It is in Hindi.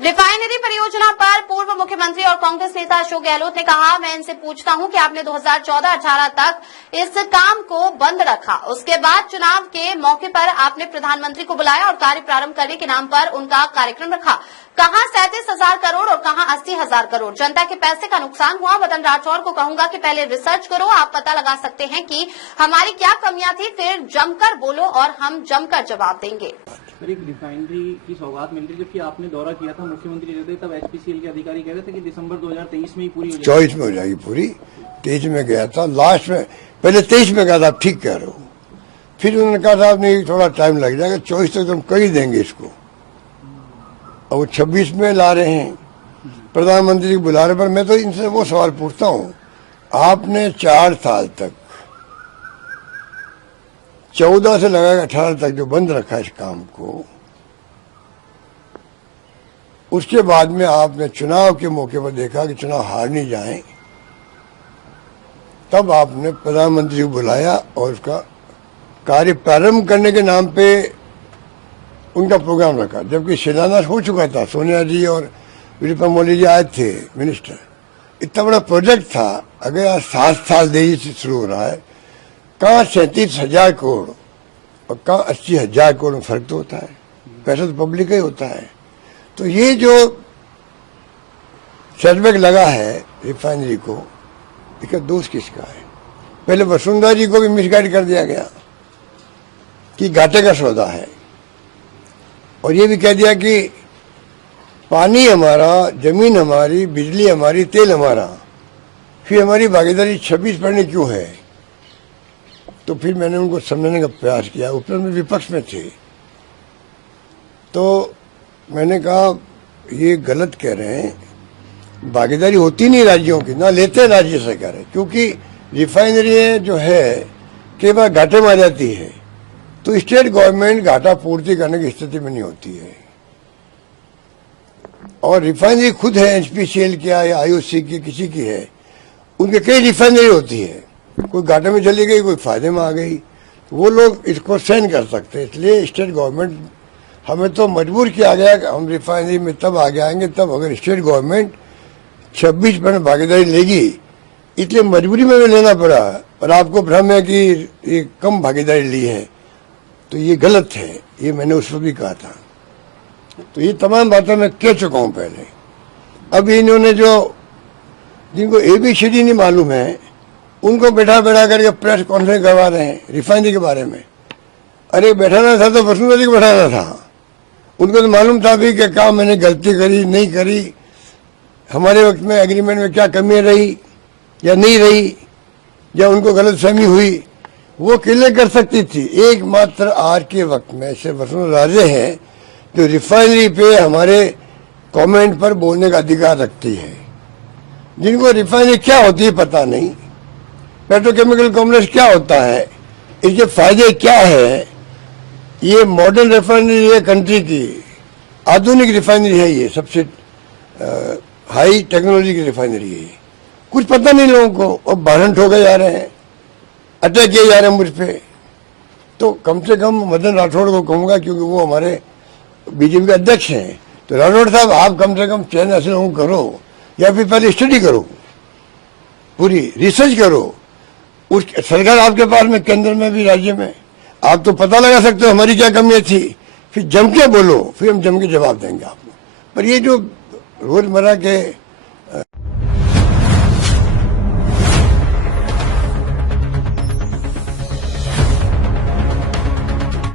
रिफाइनरी परियोजना पर पूर्व मुख्यमंत्री और कांग्रेस नेता अशोक गहलोत ने कहा, मैं इनसे पूछता हूं कि आपने 2014-18 तक इस काम को बंद रखा, उसके बाद चुनाव के मौके पर आपने प्रधानमंत्री को बुलाया और कार्य प्रारंभ करने के नाम पर उनका कार्यक्रम रखा। कहां 37,000 करोड़ और कहां 80,000 करोड़? जनता के पैसे का नुकसान हुआ। मदन राठौड़ को कहूंगा कि पहले रिसर्च करो, आप पता लगा सकते हैं कि हमारी क्या कमियां थी, फिर जमकर बोलो और हम जमकर जवाब देंगे। एक रिफाइनरी की सौगात मिल रही, जबकि आपने दौरा किया था, मुख्यमंत्री रहते तब एचपीसीएल के अधिकारी कह रहे थे कि दिसंबर 2023 में ही पूरी हो जाएगी। 24 में हो जाएगी पूरी। 23 में गया था, लास्ट में पहले 23 में कहा था, आप ठीक कह रहे हो। फिर उन्होंने कहा था नहीं थोड़ा टाइम लग जाएगा, 24 तक हम कर ही देंगे इसको। और वो 26 में ला रहे हैं प्रधानमंत्री को बुला रहे। पर मैं तो इनसे वो सवाल पूछता हूँ, आपने 4 साल तक 14 से लगाकर 18 तक जो बंद रखा इस काम को, उसके बाद में आपने चुनाव के मौके पर देखा कि चुनाव हार नहीं जाए, तब आपने प्रधानमंत्री को बुलाया और उसका कार्य प्रारंभ करने के नाम पे उनका प्रोग्राम रखा, जबकि शिलान्यास हो चुका था। सोनिया जी और वीरप्पन मोदी जी आए थे मिनिस्टर। इतना बड़ा प्रोजेक्ट था, अगर आज 7 साल देरी से शुरू हो रहा है, कहाँ 37,000 करोड़ और कहाँ 80,000 करोड़ में फर्क तो होता है। पैसा तो पब्लिक का ही होता है। तो ये जो सेटबैक लगा है रिफाइनरी को, इसका दोष किसका है? पहले वसुंधरा जी को भी मिसगाइड कर दिया गया कि घाटे का सौदा है, और ये भी कह दिया कि पानी हमारा, जमीन हमारी, बिजली हमारी, तेल हमारा, फिर हमारी भागीदारी 26% क्यों है? तो फिर मैंने उनको समझाने का प्रयास किया। ऊपर में विपक्ष में थे, तो मैंने कहा ये गलत कह रहे हैं, भागीदारी होती नहीं राज्यों की, ना लेते राज्य सरकार, क्योंकि रिफाइनरी जो है कई बार घाटे में आ जाती है, तो स्टेट गवर्नमेंट घाटा पूर्ति करने की स्थिति में नहीं होती है। और रिफाइनरी खुद है एचपीसीएल की या आईओसी की, किसी की है, उनके कई रिफाइनरी होती है, कोई घाटे में चली गई, कोई फायदे में आ गई, वो लोग इसको सहन कर सकते हैं। इसलिए स्टेट गवर्नमेंट, हमें तो मजबूर किया गया कि हम रिफाइनरी में तब आगे आएंगे तब अगर स्टेट गवर्नमेंट 26% भागीदारी लेगी, इसलिए मजबूरी में भी लेना पड़ा। और आपको भ्रम है कि ये कम भागीदारी ली है, तो ये गलत है। ये मैंने उस वक्त भी कहा था। तो ये तमाम बातें मैं कह चुका हूं पहले। अब इन्होंने जो जिनको ABCD नहीं मालूम है, उनको बैठा बैठा करके प्रेस कॉन्फ्रेंस करवा रहे हैं रिफाइनरी के बारे में। अरे बैठाना था तो वसुंधरा जी को बैठाना था। उनको तो मालूम था भी कि काम मैंने गलती करी नहीं करी, हमारे वक्त में एग्रीमेंट में क्या कमी रही या नहीं रही, या उनको गलतफहमी हुई, वो क्लियर कर सकती थी। एकमात्र आज के वक्त में सिर्फ वसुंधरा राजे हैं जो रिफाइनरी पे हमारे कमेंट पर बोलने का अधिकार रखती है। जिनको रिफाइनरी क्या होती है पता नहीं, पेट्रोकेमिकल कॉम्प्लेक्स क्या होता है, इसके फायदे क्या है। ये मॉडर्न रिफाइनरी है, कंट्री की आधुनिक रिफाइनरी है, ये सबसे हाई टेक्नोलॉजी की रिफाइनरी है। कुछ पता नहीं लोगों को, और बहन ठोके जा रहे हैं, अटैक किए जा रहे हैं मुझ पे। तो कम से कम मदन राठौड़ को कहूंगा, क्योंकि वो हमारे बीजेपी के अध्यक्ष हैं, तो राठौड़ साहब आप कम से कम चयन ऐसे लोगों को करो, या फिर पहले स्टडी करो, पूरी रिसर्च करो। उस सरकार आपके पास में, केंद्र में भी, राज्य में, आप तो पता लगा सकते हो हमारी क्या कमियां थी, फिर जम के बोलो, फिर हम जम के जवाब देंगे आपको। पर ये जो रोजमर्रा के